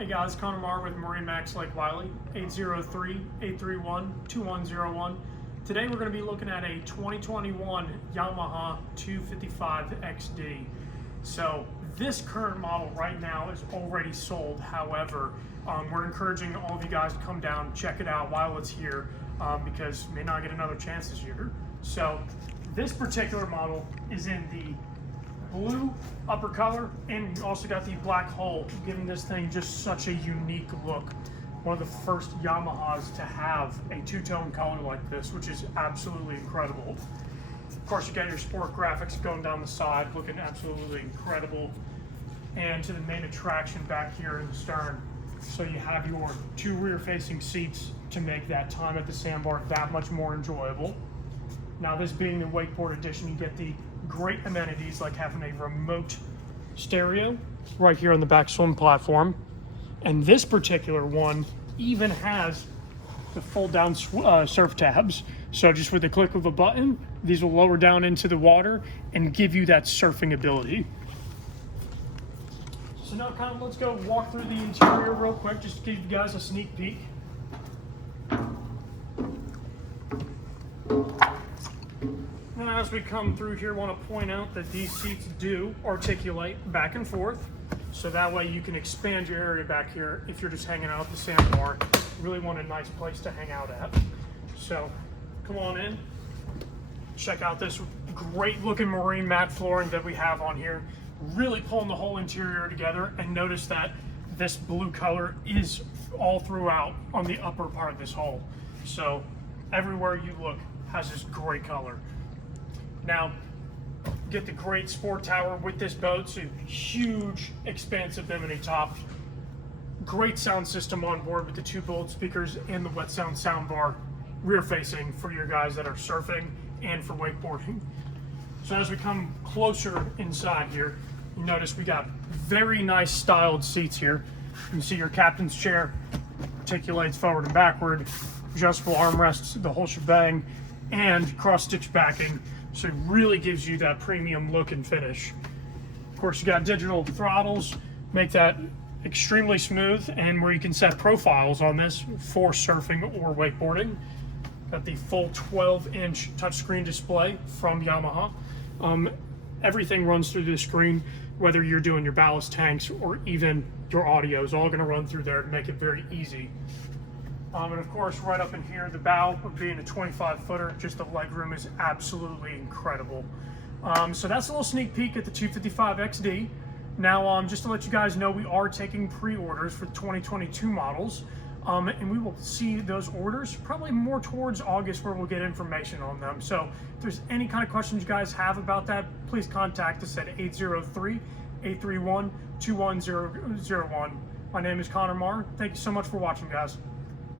Hey guys, Connor Marr with MarineMax Lake Wylie, 803-831-2101. Today we're going to be looking at a 2021 Yamaha 255 XD. So this current model right now is already sold. However, we're encouraging all of you guys to come down, check it out while it's here, because you may not get another chance this year. So this particular model is in the blue upper color, and you also got the black hull, giving this thing just such a unique look. One of the first Yamahas to have a two-tone color like this, which is absolutely incredible. Of course, you got your sport graphics going down the side, looking absolutely incredible. And to the main attraction back here in the stern. So you have your two rear-facing seats to make that time at the sandbar that much more enjoyable. Now, this being the wakeboard edition, you get the great amenities like having a remote stereo right here on the back swim platform. And this particular one even has the fold down surf tabs. So just with the click of a button, these will lower down into the water and give you that surfing ability. So now kind of let's go walk through the interior real quick, just to give you guys a sneak peek. And as we come through here, I want to point out that these seats do articulate back and forth. So that way you can expand your area back here if you're just hanging out at the sandbar. Really want a nice place to hang out at. So come on in, check out this great looking marine mat flooring that we have on here. Really pulling the whole interior together, and notice that this blue color is all throughout on the upper part of this hull. So everywhere you look has this great color. Now, get the great sport tower with this boat, so huge expansive bimini top. Great sound system on board with the 2 bullet speakers and the wet sound soundbar rear facing for your guys that are surfing and for wakeboarding. So as we come closer inside here, you notice we got very nice styled seats here. You can see your captain's chair articulates forward and backward, adjustable armrests, the whole shebang, and cross-stitch backing. So it really gives you that premium look and finish. Of course, you got digital throttles, make that extremely smooth, and where you can set profiles on this for surfing or wakeboarding. Got the full 12-inch touchscreen display from Yamaha. Everything runs through the screen, whether you're doing your ballast tanks or even your audio is all going to run through there to make it very easy. And of course, right up in here, the bow, being a 25-footer, just the legroom is absolutely incredible. So that's a little sneak peek at the 255 XD. Now, just to let you guys know, we are taking pre-orders for 2022 models. And we will see those orders probably more towards August, where we'll get information on them. So if there's any kind of questions you guys have about that, please contact us at 803-831-2101. My name is Connor Marr. Thank you so much for watching, guys.